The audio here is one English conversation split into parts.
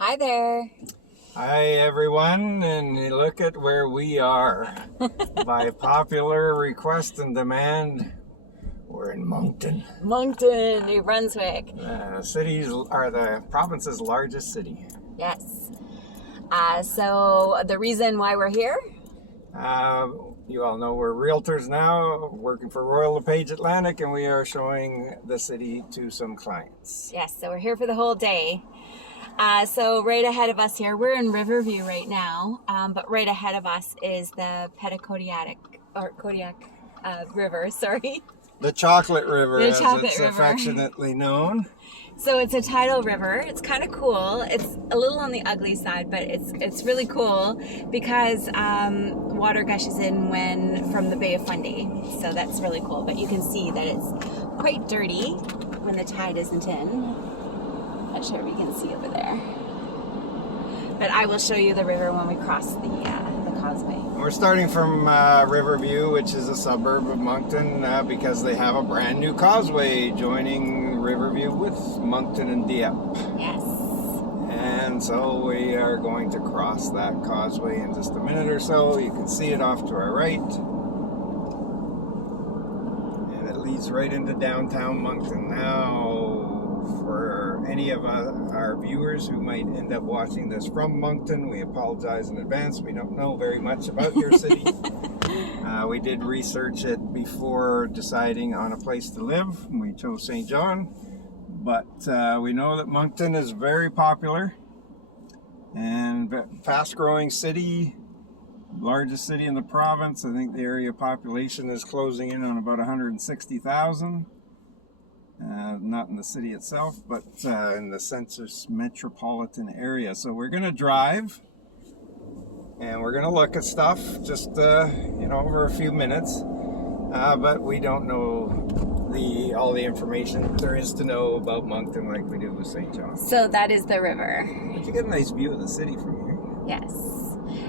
Hi there. Hi everyone, and look at where we are. By popular request and demand, we're in Moncton. Moncton, New Brunswick. The province's largest city. Yes. So the reason why we're here? You all know we're realtors now, working for Royal LePage Atlantic, and we are showing the city to some clients. Yes, so we're here for the whole day. So right ahead of us here, we're in Riverview right now, but right ahead of us is the Kodiak River, sorry. The Chocolate River, The as Chocolate it's River. affectionately known. So it's a tidal river. It's kind of cool. It's a little on the ugly side, but it's really cool because water gushes in from the Bay of Fundy. So that's really cool. But you can see that it's quite dirty when the tide isn't in. Not sure if you can see over there. But I will show you the river when we cross the causeway. We're starting from Riverview, which is a suburb of Moncton, because they have a brand new causeway joining Riverview with Moncton NB. Yes. And so we are going to cross that causeway in just a minute or so. You can see it off to our right. And it leads right into downtown Moncton. Now, for any of our viewers who might end up watching this from Moncton, we apologize in advance. We don't know very much about your city. We did research it before deciding on a place to live. We chose St. John, but we know that Moncton is very popular and fast-growing city, largest city in the province. I think the area population is closing in on about 160,000. Not in the city itself, but in the census metropolitan area. So we're going to drive and we're going to look at stuff just over a few minutes, but we don't know all the information there is to know about Moncton like we do with St. John. So that is the river. But you get a nice view of the city from here. Yes.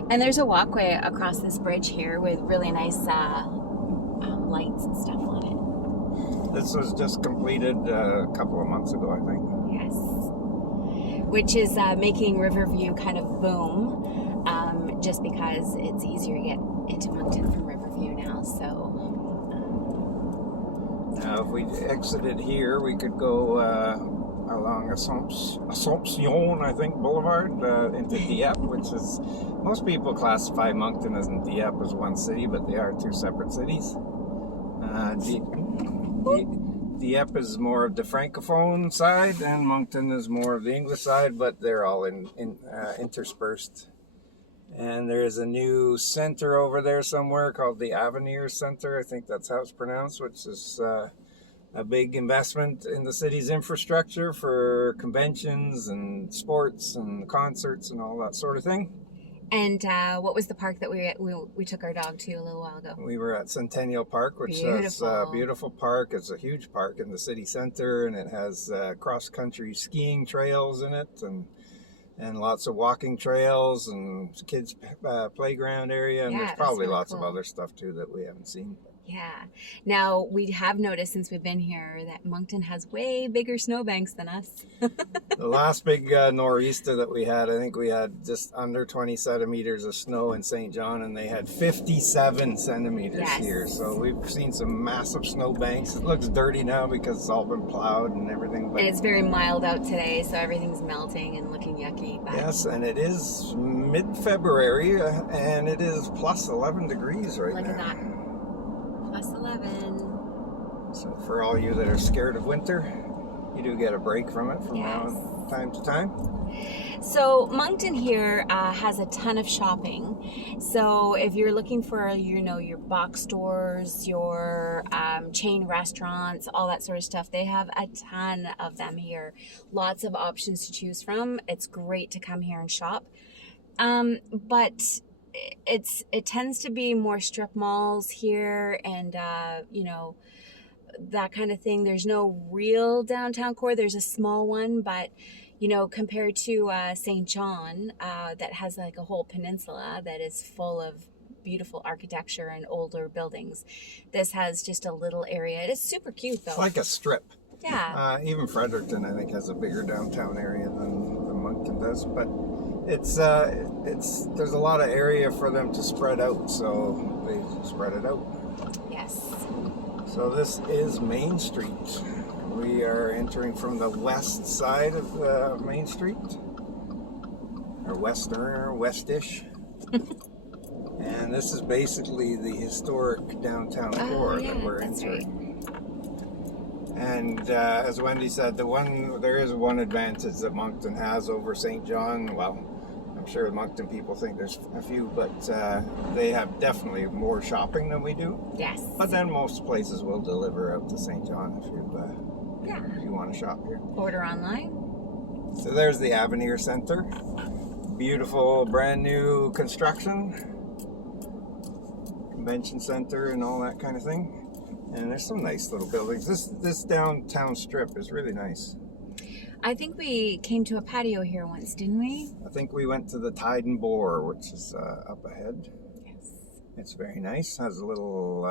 And there's a walkway across this bridge here with really nice lights and stuff on it. This was just completed a couple of months ago, I think. Yes. Which is making Riverview kind of boom, just because it's easier to get into Moncton from Riverview now. So. Now, if we exited here, we could go along Assomption, I think, Boulevard into Dieppe, which is, most people classify Moncton and Dieppe as one city, but they are two separate cities. Dieppe is more of the Francophone side, and Moncton is more of the English side, but they're all interspersed. And there's a new center over there somewhere called the Avenir Center. I think that's how it's pronounced, which is a big investment in the city's infrastructure for conventions and sports and concerts and all that sort of thing. And what was the park that we took our dog to a little while ago? We were at Centennial Park, which is a beautiful park. It's a huge park in the city center, and it has cross-country skiing trails in it, and lots of walking trails and kids' playground area. And there's probably really lots of other stuff too that we haven't seen. Yeah. Now, we have noticed since we've been here that Moncton has way bigger snowbanks than us. The last big nor'easter that we had, I think we had just under 20 centimeters of snow in St. John, and they had 57 centimeters here. So we've seen some massive snowbanks. It looks dirty now because it's all been plowed and everything. But, and it's very mild out today, so everything's melting and looking yucky. But yes, and it is mid-February, and it is plus 11 degrees right now. Look at that. Plus 11. So for all you that are scared of winter, you do get a break from it from now time to time. So Moncton here has a ton of shopping. So if you're looking for, your box stores, your chain restaurants, all that sort of stuff, they have a ton of them here. Lots of options to choose from. It's great to come here and shop. But it tends to be more strip malls here, and that kind of thing. There's no real downtown core. There's a small one, but compared to St. John, that has like a whole peninsula that is full of beautiful architecture and older buildings, this has just a little area. It is super cute though. It's like a strip. Yeah. Even Fredericton, I think, has a bigger downtown area than Moncton. Moncton does, but it's there's a lot of area for them to spread out, so they spread it out. Yes. So this is Main Street. We are entering from the west side of Main Street, or westish. And this is basically the historic downtown core that we're entering. Right. And as Wendy said, there is one advantage that Moncton has over St. John. Well, I'm sure Moncton people think there's a few, but they have definitely more shopping than we do. Yes. But then most places will deliver out to St. John if you want to shop here. Order online. So there's the Avenir Center. Beautiful brand new construction. Convention center and all that kind of thing. And there's some nice little buildings. This downtown strip is really nice. I think we came to a patio here once, didn't we? I think we went to the Tide and Boar, which is up ahead. Yes. It's very nice. Has a little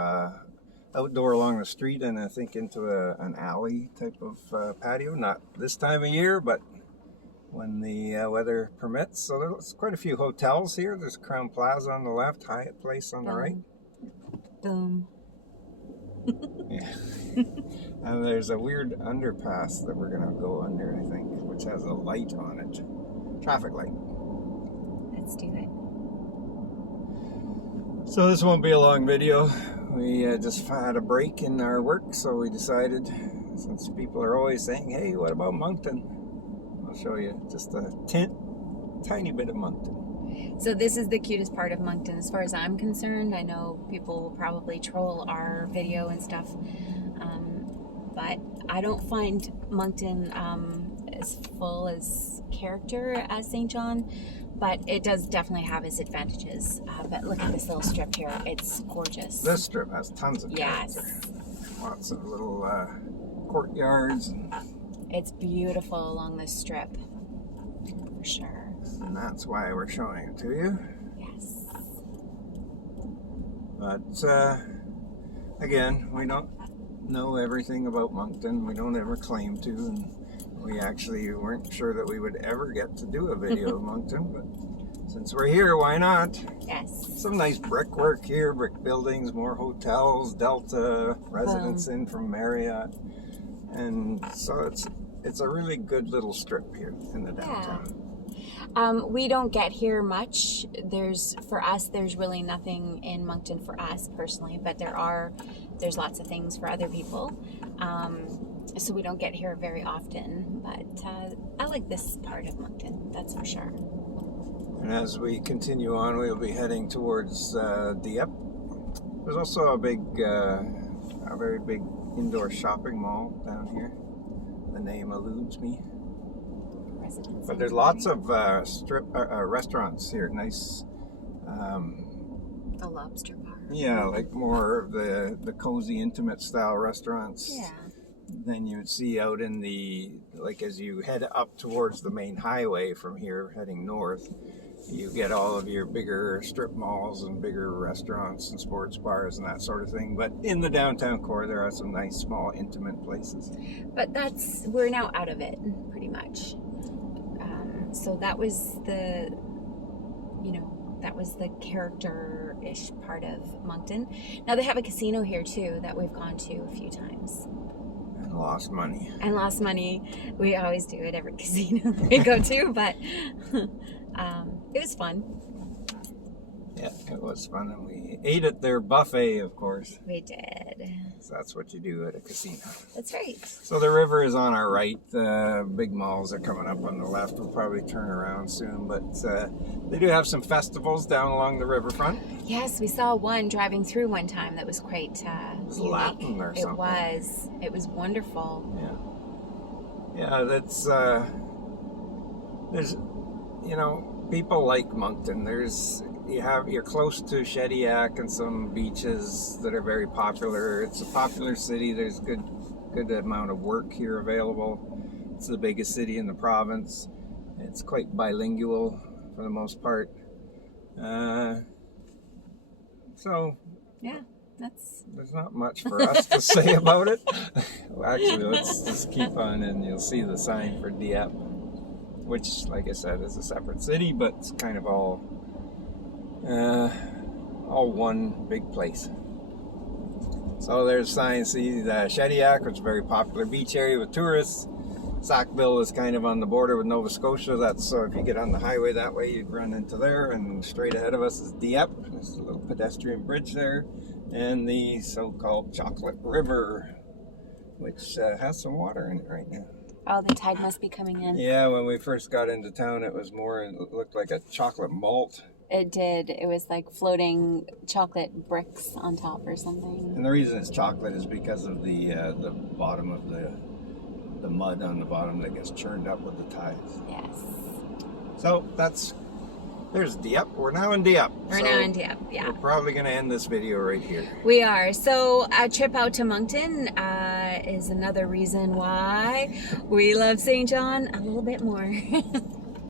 outdoor along the street and I think into an alley type of patio. Not this time of year, but when the weather permits. So there's quite a few hotels here. There's Crown Plaza on the left, Hyatt Place on the right. Boom. Yeah. And there's a weird underpass that we're gonna go under, I think, which has a light on it. Traffic light. Let's do it. So this won't be a long video. We just had a break in our work, so we decided, since people are always saying, hey, what about Moncton? I'll show you just a tiny bit of Moncton. So this is the cutest part of Moncton as far as I'm concerned. I know people will probably troll our video and stuff, but I don't find Moncton as full as character as St. John, but it does definitely have its advantages. But look at this little strip here. It's gorgeous. This strip has tons of yes. character. Lots of little courtyards. It's beautiful along this strip, for sure. And that's why we're showing it to you. Yes. But again, we don't know everything about Moncton. We don't ever claim to, and we actually weren't sure that we would ever get to do a video of Moncton, but since we're here, why not? Yes. Some nice brickwork here, brick buildings, more hotels, Delta, residents in from Marriott. And so it's a really good little strip here in the downtown. We don't get here much. For us, there's really nothing in Moncton for us personally, but there's lots of things for other people. So we don't get here very often, but I like this part of Moncton, that's for sure. And as we continue on, we'll be heading towards Dieppe. There's also a very big indoor shopping mall down here. The name eludes me. But there's lots of restaurants here. Nice. A lobster bar. Yeah, like more of the cozy, intimate style restaurants. Yeah. Than you would see out in as you head up towards the main highway from here, heading north. You get all of your bigger strip malls and bigger restaurants and sports bars and that sort of thing. But in the downtown core, there are some nice, small, intimate places. But we're now out of it, pretty much. So that was the character-ish part of Moncton. Now they have a casino here too that we've gone to a few times. And lost money. We always do at every casino we go to, but it was fun. Yeah, it was fun, and we ate at their buffet, of course. We did. So that's what you do at a casino. That's right. So the river is on our right. The big malls are coming up on the left. We'll probably turn around soon, but they do have some festivals down along the riverfront. Yes, we saw one driving through one time that was quite it was unique. Latin or something. It was wonderful. Yeah, that's there's people like Moncton. You're close to Shediac and some beaches that are very popular. It's a popular city. There's good amount of work here available. It's the biggest city in the province. It's quite bilingual for the most part. So yeah, there's not much for us to say about it. Well, actually, let's just keep on and you'll see the sign for Dieppe. which, like I said, is a separate city, but it's kind of all one big place. So there's signs. See the Shediac, which is a very popular beach area with tourists. Sackville is kind of on the border with Nova Scotia. That's so if you get on the highway that way, you'd run into there. And straight ahead of us is Dieppe. There's a little pedestrian bridge there, and the so-called Chocolate River, which has some water in it right now. Oh, the tide must be coming in. Yeah, when we first got into town, it was more. It looked like a chocolate malt. It did. It was like floating chocolate bricks on top or something. And the reason it's chocolate is because of the bottom of the mud on the bottom that gets churned up with the tides. Yes. So there's Dieppe. We're now in Dieppe. We're now in Dieppe, yeah. We're probably going to end this video right here. We are. So a trip out to Moncton is another reason why we love St. John a little bit more.